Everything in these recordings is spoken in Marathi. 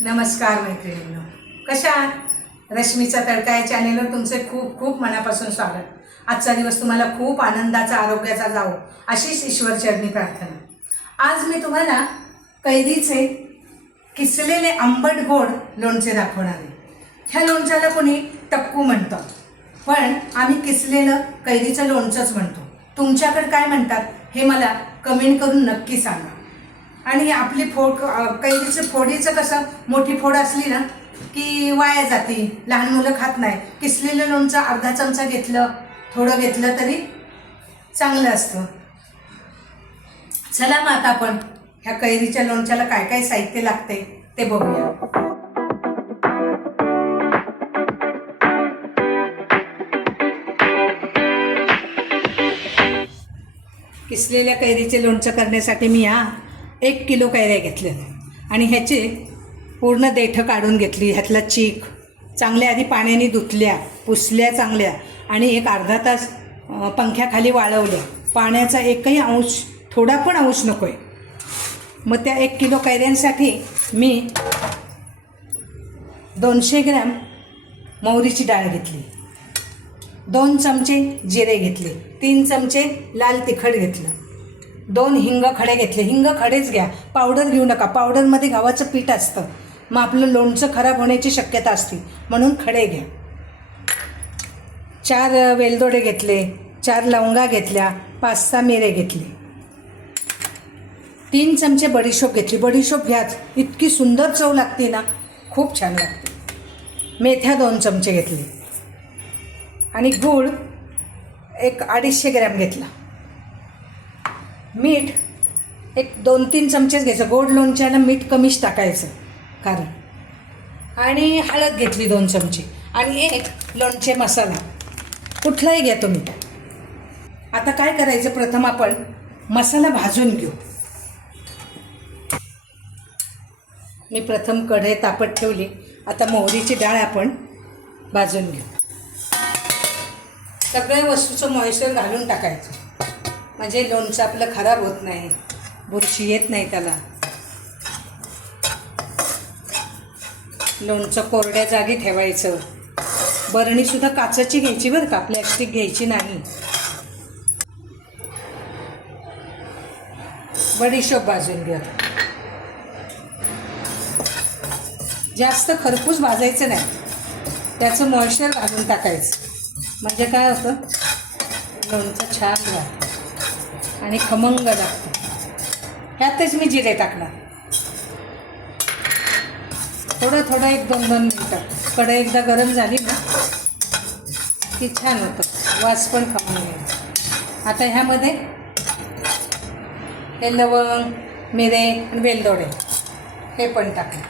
नमस्कार मैत्रिणींनो. कशा रश्मीचा तडका या चॅनेलवर तुमचे खूप खूप मनापासून स्वागत. आजचा दिवस तुम्हाला खूप आनंदाचा आरोग्याचा जावो अशीच ईश्वरचरणी प्रार्थना. आज मी तुम्हाला कैरीचे किसलेले आंबट गोड लोणचे दाखवणार आहे. ह्या लोणच्याला कोणी टक्कू म्हणतं. पण आम्ही किसलेलं कैरीचं लोणचंच म्हणतो. तुमच्याकडे काय म्हणतात हे मला कमेंट करून नक्की सांगा. आणि आपली फोड कैरीचं फोडीचं कसं मोठी फोड असली ना की वाया जाते. लहान मुलं खात नाही. किसलेलं लोणचं अर्धा चमचा घेतलं थोडं घेतलं तरी चांगलं असतं. चला मग आता आपण ह्या कैरीच्या लोणच्याला काय काय साहित्य लागते ते बघूया. किसलेल्या कैरीचे लोणचं करण्यासाठी मी ह्या एक किलो कैऱ्या घेतल्या. आणि ह्याचे पूर्ण देठं काढून घेतली. ह्यातला चीक चांगल्या आधी पाण्याने धुतल्या पुसल्या चांगल्या आणि एक अर्धा तास पंख्याखाली वाळवल्या पाण्याचा एकही अंश थोडा पण अंश नको आहे मग त्या एक किलो कैऱ्यांसाठी मी दोनशे ग्रॅम मोहरीची डाळ घेतली. दोन चमचे जिरे घेतले. तीन चमचे लाल तिखट घेतलं. दोन हिंग खडे घेतले. हिंग खडेच घ्या. पावडर घेऊ नका. पावडरमध्ये गव्हाचं पीठ असतं. मग आपलं लोणचं खराब होण्याची शक्यता असते. म्हणून खडे घ्या. चार वेलदोडे घेतले. चार लवंगा घेतल्या. पाच सहा मिरे घेतले. तीन चमचे बडीशोप घेतली. बडीशोप घ्याच इतकी सुंदर चव लागते ना. खूप छान लागते. मेथ्या दोन चमचे घेतले. आणि गूळ एक अडीचशे ग्रॅम घेतला. मीठ एक दोन तीन चमचेच घ्यायचं. गोड लोणच्याला मीठ कमीच टाकायचं. कारण. आणि हळद घेतली दोन चमचे. आणि एक लोणचे मसाला. कुठलाही घ्या तुम्ही. आता काय करायचं? प्रथम आपण मसाला भाजून घेऊ. मी प्रथम कढई तापत ठेवली. आता मोहरीची डाळ आपण भाजून घेऊ. सगळ्या वस्तूचं मॉइश्चर घालून टाकायचं. म्हणजे लोणचं आपलं खराब होत नाही. बुरशी येत नाही त्याला. लोणचं कोरड्या जागी ठेवायचं. बरणीसुद्धा काचाची घ्यायची बरं का? प्लॅस्टिक घ्यायची नाही. बडीशोप भाजून घ्या. जास्त खरपूस भाजायचं नाही. त्याचं मॉइश्चर घालून टाकायचं. म्हणजे काय होतं? लोणचं छान राहतं. आणि खमंग लागतं ह्यातच मी जिरे टाकणार. थोडं थोडं एक दोन दोन मिनटं. कढई एकदा गरम झाली ना की छान होतं. वास पण खमंग येईल. आता ह्यामध्ये हे लवंग मिरे आणि वेलदोडे हे पण टाकले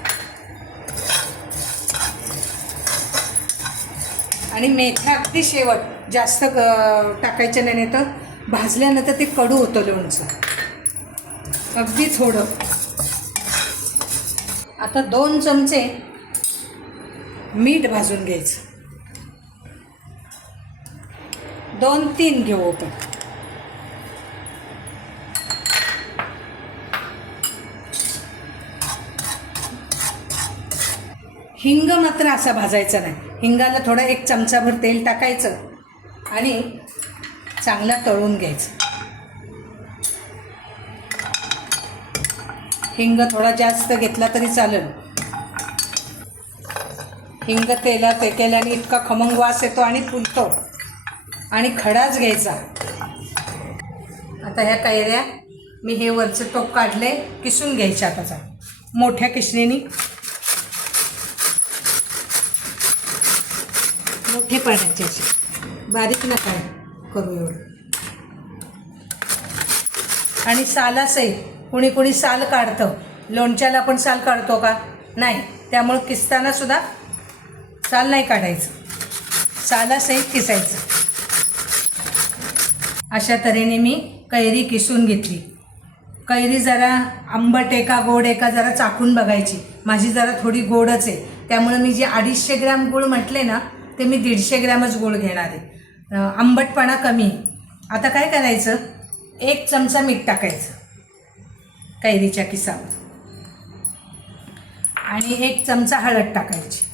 आणि मेथ्या अगदी शेवट जास्त ग- नाही नाही तर भाजल्यानंतर ते कडू होतं लोणचं अगदी थोडं. आता दोन चमचे मीठ भाजून घ्यायचं. दोन तीन घेऊ आपण. हिंग मात्र असा भाजायचा नाही. हिंगाला थोडं एक चमचाभर तेल टाकायचं आणि चांगला तळून घ्यायचं. हिंग थोडा जास्त घेतला तरी चालेल. हिंग तेला ते केल्याने इतका खमंग वास येतो आणि फुलतो. आणि खडाच घ्यायचा. आता ह्या कैऱ्या मी हे वरचं टोप काढले किसून घ्यायचे आताचा मोठ्या किसणीने. मोठे पाण्याचे असे. बारीक नका. करू एवढं. आणि सालासही कुणी कुणी साल काढतं. लोणच्याला पण साल काढतो का? नाही. त्यामुळं किसताना सुद्धा साल नाही काढायचं. सालासही किसायचं. अशा तऱ्हेने मी कैरी किसून घेतली. कैरी जरा आंबट एका गोड एका जरा चाकून बघायची. माझी जरा थोडी गोडच आहे. त्यामुळे मी जे अडीचशे ग्रॅम गूळ म्हटले ना ते मी दीडशे ग्रॅमच गूळ घेणार आहे. आंबटपणा कमी. आता काय करायचं? एक चमचा मीठ टाकायचं. कैरीच्या किसावर. आणि एक चमचा हळद टाकायची.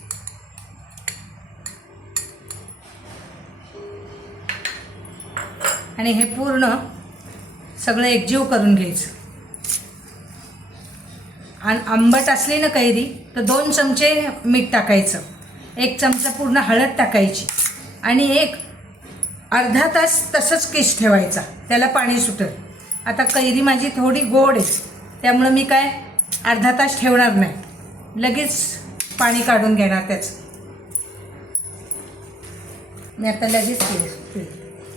आणि हे पूर्ण सगळं एकजीव करून घ्यायचं. आणि आंबट असली ना कैरी तर दोन चमचे मीठ टाकायचं. एक चमचा पूर्ण हळद टाकायची. आणि एक अर्धा तास तसंच किस ठेवायचा. त्याला पाणी सुटत आता कैरी माझी थोडी गोड आहे. त्यामुळं मी काय अर्धा तास ठेवणार नाही. लगेच पाणी काढून घेणार त्याचं. मी आता लगेच केलं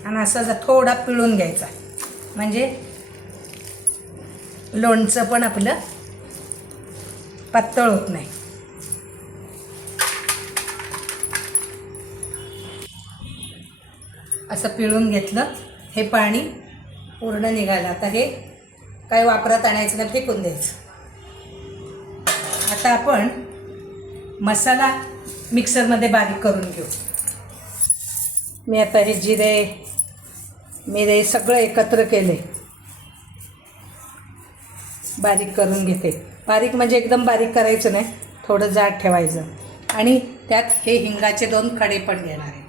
आणि असं जर थोडा पिळून घ्यायचा. म्हणजे लोणचं पण आपलं पातळ होत नाही. असं पिळून घेतलं. हे पाणी पूर्ण निघालं. आता हे काय वापरात आणायचं ना फेकून द्यायचं. आता आपण मसाला मिक्सरमध्ये बारीक करून घेऊ. मी आता हे जिरे मिरे सगळं एकत्र केले. बारीक करून घेते. बारीक म्हणजे एकदम बारीक करायचं नाही. थोडं जाड ठेवायचं. आणि त्यात हे हिंगाचे दोन खडे पण घेणार आहे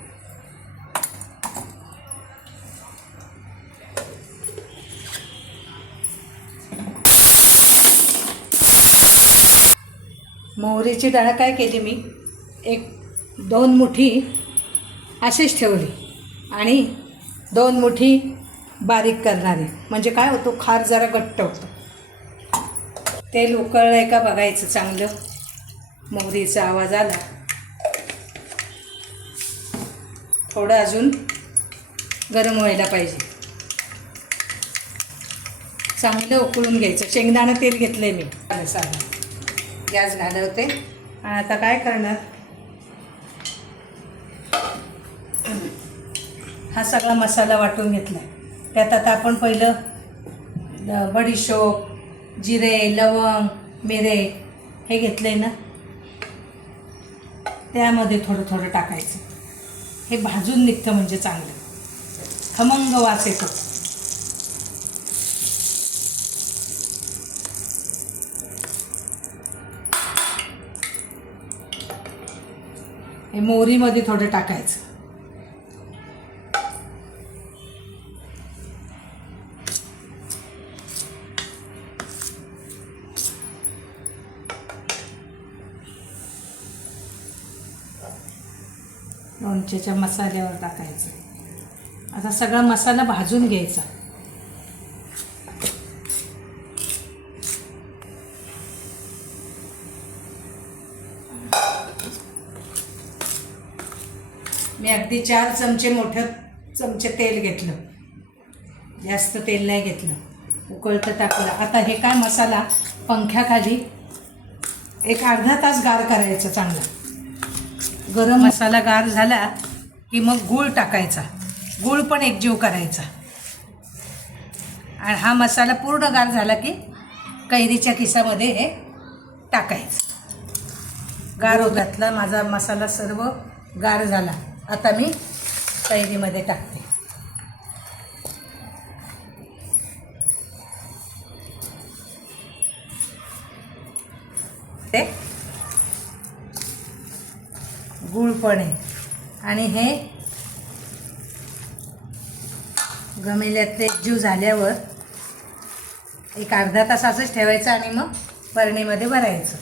मोहरीची डाळ काय केली मी? एक दोन मुठी अशीच ठेवली आणि दोन मुठी बारीक करणारी. म्हणजे काय होतो? खार जरा घट्ट होतं. तेल उकळलं आहे का बघायचं चांगलं? मोहरीचा आवाज आला. थोडं अजून गरम व्हायला पाहिजे. चांगलं उकळून घ्यायचं. शेंगदाणं तेल घेतलं आहे मी. साधं गॅस घालवते. आणि आता काय करणार? हा सगळा मसाला वाटून घेतला त्यात आता आपण पहिलं बडीशोप जिरे लवंग मिरे हे घेतले ना? त्यामध्ये थोडं थोडं टाकायचं. हे भाजून निघतं म्हणजे चांगलं. खमंग वास येतो. हे मोहरीमध्ये थोडं टाकायचं. लोणच्याच्या मसाल्यावर टाकायचं. आता सगळा मसाला भाजून घ्यायचा. अगदी चार चमचे मोठं चमचे तेल घेतलं. जास्त तेल नाही घेतलं. उकळतं टाकलं. आता हे काय मसाला? पंख्याखाली एक अर्धा तास गार करायचं चांगला. गरम मसाला गार झाला की मग गूळ टाकायचा. गूळ पण एकजीव करायचा. आणि हा मसाला पूर्ण गार झाला की कैरीच्या किसामध्ये हे टाकायचं. गार घातला. माझा मसाला सर्व गार झाला. आता मी कैरीमध्ये टाकते. ते गूळ पण आहे. आणि हे गमेल्यातले जीव झाल्यावर एक अर्धा तास असंच ठेवायचं आणि मग बरणीमध्ये भरायचं.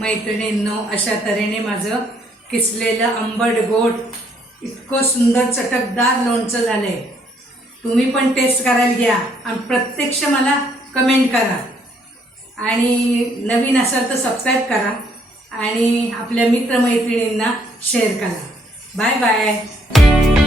मैत्रिणींनो अशा तऱ्हेने माझं किसलेलं आंबट गोड इतकं सुंदर चटकदार लोणचं झालं आहे तुम्ही पण टेस्ट करायला घ्या आणि प्रत्यक्ष मला कमेंट करा. आणि नवीन असाल तर सबस्क्राईब करा आणि आपल्या मित्रमैत्रिणींना शेअर करा. Bye bye